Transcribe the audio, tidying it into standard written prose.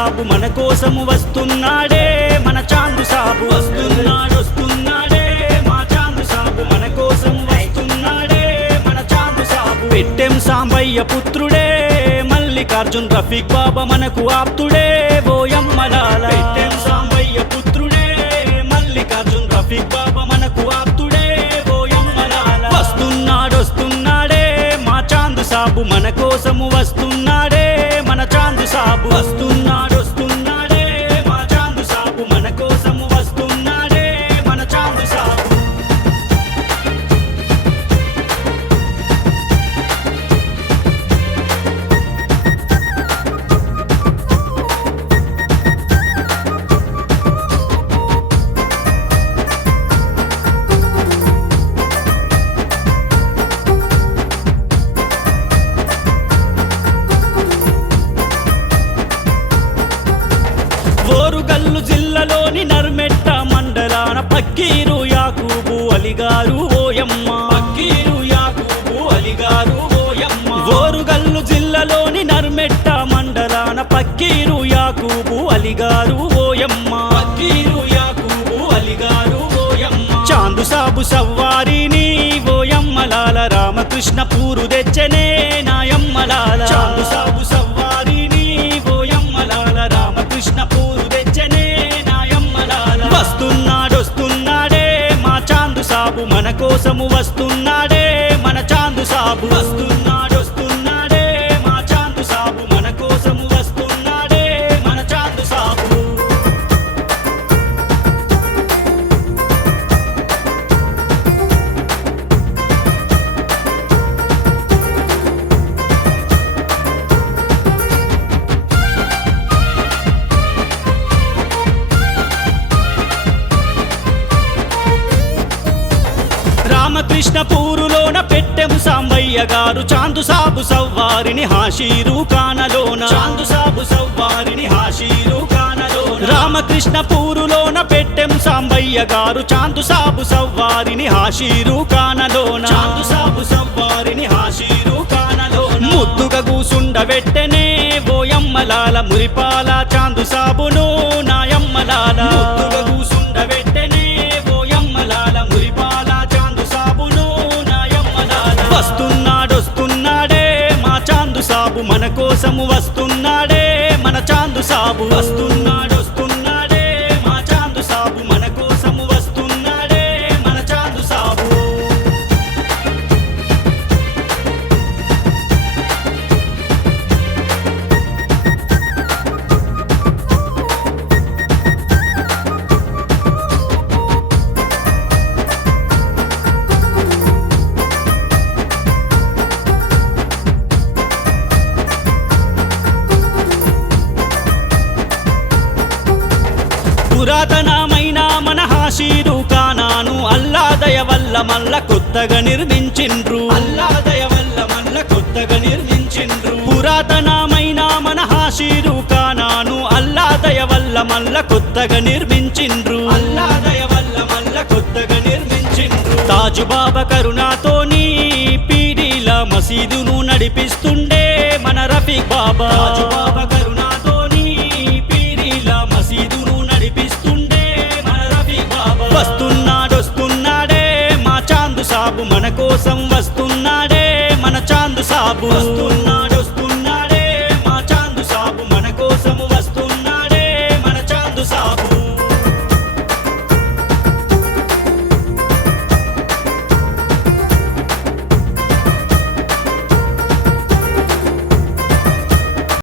సాబు మన కోసము వస్తున్నాడే మన చాందు సాబు వస్తున్నాడే మా చాందు సాబు మన కోసం వస్తున్నాడే మన చాందు సాబు పెట్టెం సాంబయ్య పుత్రుడే మల్లికార్జున్ రఫీక్ బాబా మనకు ఆప్తుడే ఓయమ్మలాల పెట్టెం సాంబయ్య పుత్రుడే మల్లికార్జున్ రఫీక్ బాబా మనకు ఆప్తుడే ఓయమ్మలాల వస్తున్నాడే మా చాందు సాబు మన కోసము వస్తున్నాడే మన చాందు సాబు వస్తున్నాడే మా చాందు సాబు మన కోసము వస్తున్నాడే మన చాందు సాబు ఓరుగల్లు జిల్లాలోని నర్మెట్ట మండలాన పక్కీరు యాకూబు అలిగారు ఓయమ్మ పక్కీరు యాకూబు అలిగారు ఓయమ్మ ఓరుగల్లు జిల్లాలోని నర్మెట్ట మండలాన పక్కీరు యాకూబు అలిగారు ఓయమ్మ పక్కీరు యాకూబు అలిగారు ఓయమ్మ చాందు సాబు సవ్వారిని ఓయమ్మలాల రామకృష్ణ పూరు తెచ్చనే నాయమ్మలాల చాందు సాబు సవ్వారిని ఓయమ్మలాల రామకృష్ణ పూరు తెచ్చనే నాయమ్మలాల వస్తున్నాడే మా చాందు సాబు మన కోసము వస్తున్నాడే మన చాందు సాబు వస్తున్నాడే మా చాందు సాబు మన కోసము వస్తున్నాడే మన చాందు సాబు రామకృష్ణ పూరులోన పెట్టెము సాంబయ్య గారు చాందు సాబు సవ్వారిని హాషీరు కానలోన చాందు సాబు సవ్వారిని హాషీరు కానలోన రామకృష్ణ పూరులోన పెట్టెము సాంబయ్య గారు చాందు సాబు సవ్వారిని హాషీరు కానలోన చాందు సాబు సవ్వారిని హాషీరు కానలోన ముద్దుగా కూసుండబెట్టెనే ఓయమ్మలాల మురిపాల చాందు సాబును నాయమ్మలాల ముద్దుగా కూసుండబెట్టెనే ఓయమ్మలాల మురిపాల వస్తున్నాడే మా చాందు సాబు మన కోసము వస్తున్నాడే మన చాందు సాబు వస్తున్నాడే మా చాందు సాబు మన కోసము వస్తున్నాడే మన చాందు సాబు పురాతనమైన మన హాషీరు కానాను అల్లాదయ వల్ల మల్ల కొత్తగా నిర్మించిండ్రు అల్లాదయ వల్ల మల్ల కొత్తగా నిర్మించిండ్రు పురాతనమైన మన హాషీరు కానాను అల్లాదయ వల్ల మల్ల కొత్తగా నిర్మించిండ్రు అల్లాదయ వల్ల మల్ల కొత్తగా నిర్మించిండ్రు తాజు బాబా కరుణాతోని పీరీల మసీదును నడిపిస్తుండే మన రఫీక్ బాబా